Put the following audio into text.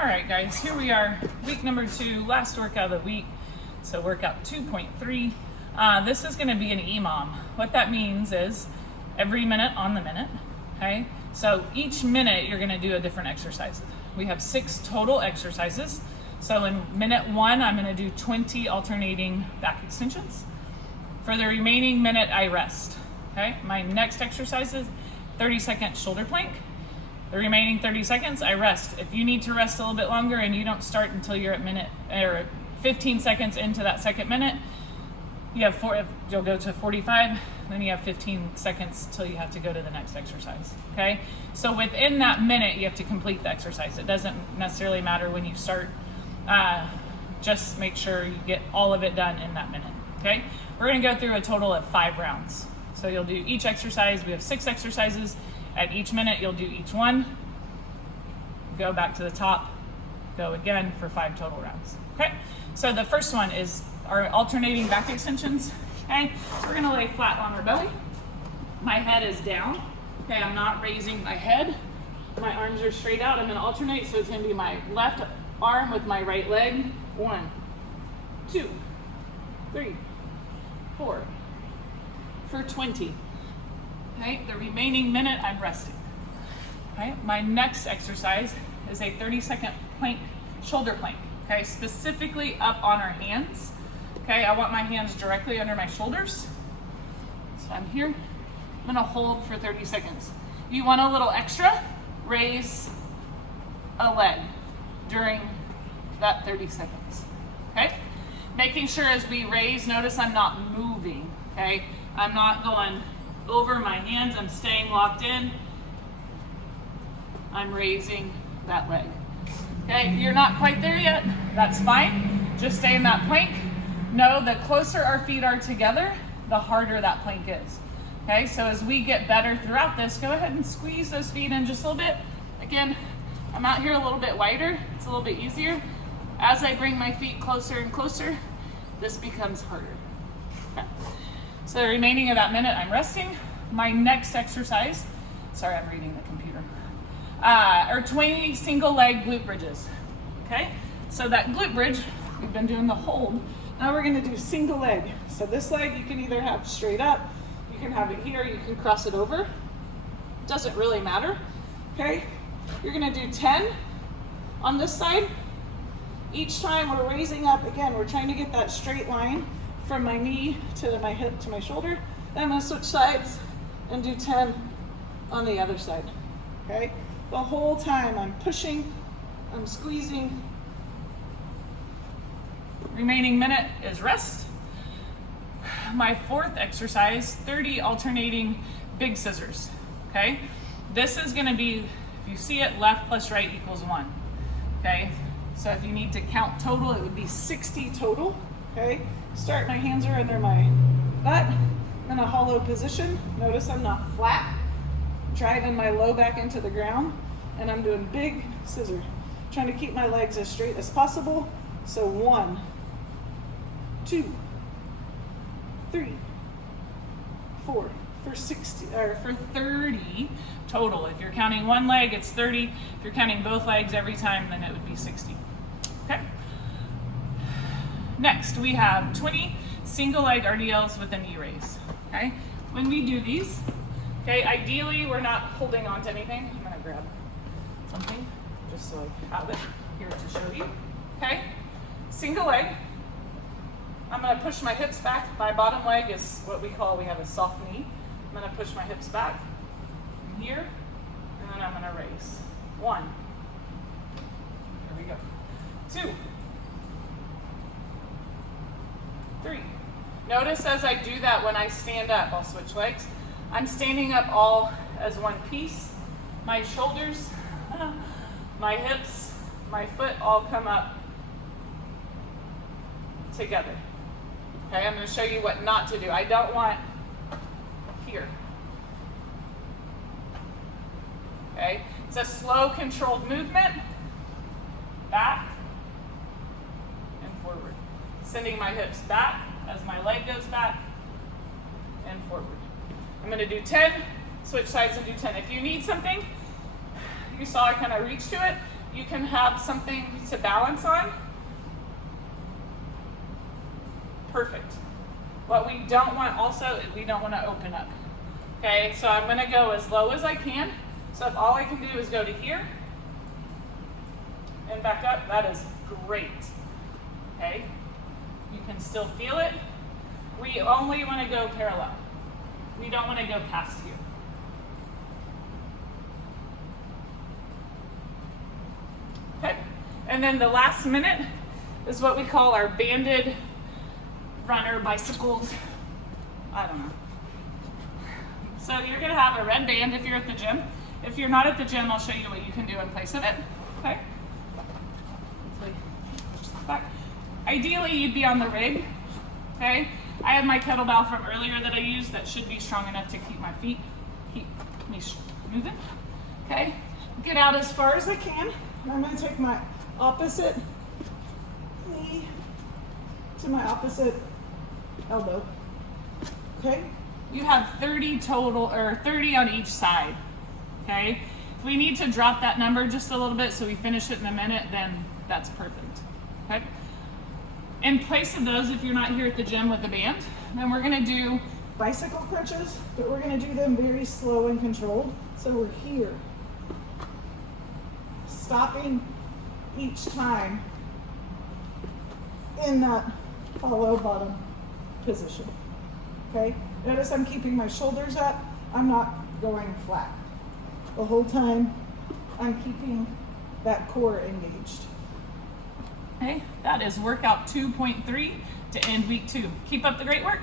All right, guys, here we are, week number 2, last workout of the week. So workout 2.3. This is gonna be an EMOM. What that means is every minute on the minute, okay? So each minute you're gonna do a different exercise. We have 6 total exercises. So in minute 1, I'm gonna do 20 alternating back extensions. For the remaining minute, I rest, okay? My next exercise is 30-second shoulder plank. The remaining 30 seconds, I rest. If you need to rest a little bit longer and you don't start until you're at minute or 15 seconds into that second minute, you'll go to 45, then you have 15 seconds till you have to go to the next exercise, okay? So within that minute, you have to complete the exercise. It doesn't necessarily matter when you start. Just make sure you get all of it done in that minute, okay? We're gonna go through a total of 5 rounds. So you'll do each exercise. We have 6 exercises. At each minute, you'll do each one, go back to the top, go again for 5 total rounds, okay? So the first one is our alternating back extensions, okay? We're gonna lay flat on our belly. My head is down, okay? I'm not raising my head. My arms are straight out. I'm gonna alternate, so it's gonna be my left arm with my right leg. 1, 2, 3, 4, for 20. Okay, the remaining minute I'm resting. Okay, my next exercise is a 30-second plank, shoulder plank. Okay, specifically up on our hands. Okay, I want my hands directly under my shoulders. So I'm here. I'm gonna hold for 30 seconds. You want a little extra? Raise a leg during that 30 seconds. Okay, making sure as we raise, notice I'm not moving. Okay, I'm not going over my hands, I'm staying locked in. I'm raising that leg. Okay, you're not quite there yet, that's fine. Just stay in that plank. Know the closer our feet are together, the harder that plank is. Okay, so as we get better throughout this, go ahead and squeeze those feet in just a little bit. Again, I'm out here a little bit wider, it's a little bit easier. As I bring my feet closer and closer, this becomes harder. Okay. So the remaining of that minute, I'm resting. My next exercise, sorry, I'm reading the computer, are 20 single leg glute bridges, okay? So that glute bridge, we've been doing the hold. Now we're gonna do single leg. So this leg, you can either have straight up, you can have it here, you can cross it over. Doesn't really matter, okay? You're gonna do 10 on this side. Each time we're raising up, again, we're trying to get that straight line from my knee to my hip to my shoulder. Then I'm gonna switch sides and do 10 on the other side, okay? The whole time I'm pushing, I'm squeezing. Remaining minute is rest. My 4th exercise, 30 alternating big scissors, okay? This is gonna be, if you see it, left plus right equals 1, okay? So if you need to count total, it would be 60 total, okay? Start, my hands are under my butt, in a hollow position. Notice I'm not flat, driving my low back into the ground, and I'm doing big scissor, trying to keep my legs as straight as possible. So 1, 2, 3, 4, for 60, or for 30 total. If you're counting one leg, it's 30. If you're counting both legs every time, then it would be 60, okay? Next, we have 20 single leg RDLs with a knee raise, okay? When we do these, okay, ideally we're not holding on to anything. I'm gonna grab something just so I have it here to show you, okay? Single leg, I'm gonna push my hips back. My bottom leg is what we have a soft knee. I'm gonna push my hips back from here, and then I'm gonna raise. 1, here we go, 2, 3. Notice as I do that, when I stand up, I'll switch legs. I'm standing up all as one piece. My shoulders, my hips, my foot all come up together. Okay, I'm gonna show you what not to do. I don't want here. Okay, it's a slow, controlled movement. Back and forward. Sending my hips back as my leg goes back and forward. I'm gonna do 10, switch sides and do 10. If you need something, you saw I kind of reach to it, you can have something to balance on. Perfect. What we don't want also, we don't want to open up. Okay, so I'm gonna go as low as I can. So if all I can do is go to here and back up, that is great. Okay, you can still feel it. We only want to go parallel. We don't want to go past here. Okay, and then the last minute is what we call our banded runner bicycles. I don't know. So you're gonna have a red band if you're at the gym. If you're not at the gym, I'll show you what you can do in place of it. Okay. Hopefully, just back. Ideally, you'd be on the rig. Okay. I have my kettlebell from earlier that I used that should be strong enough to keep my feet, keep me moving. Okay. Get out as far as I can. I'm gonna take my opposite knee to my opposite elbow. Okay. You have 30 total, or 30 on each side. Okay. If we need to drop that number just a little bit so we finish it in a minute, then that's perfect. Okay. In place of those, if you're not here at the gym with the band, then we're gonna do bicycle crunches, but we're gonna do them very slow and controlled. So we're here, stopping each time in that hollow bottom position. Okay, notice I'm keeping my shoulders up. I'm not going flat. The whole time I'm keeping that core engaged. Okay, that is workout 2.3 to end week 2. Keep up the great work.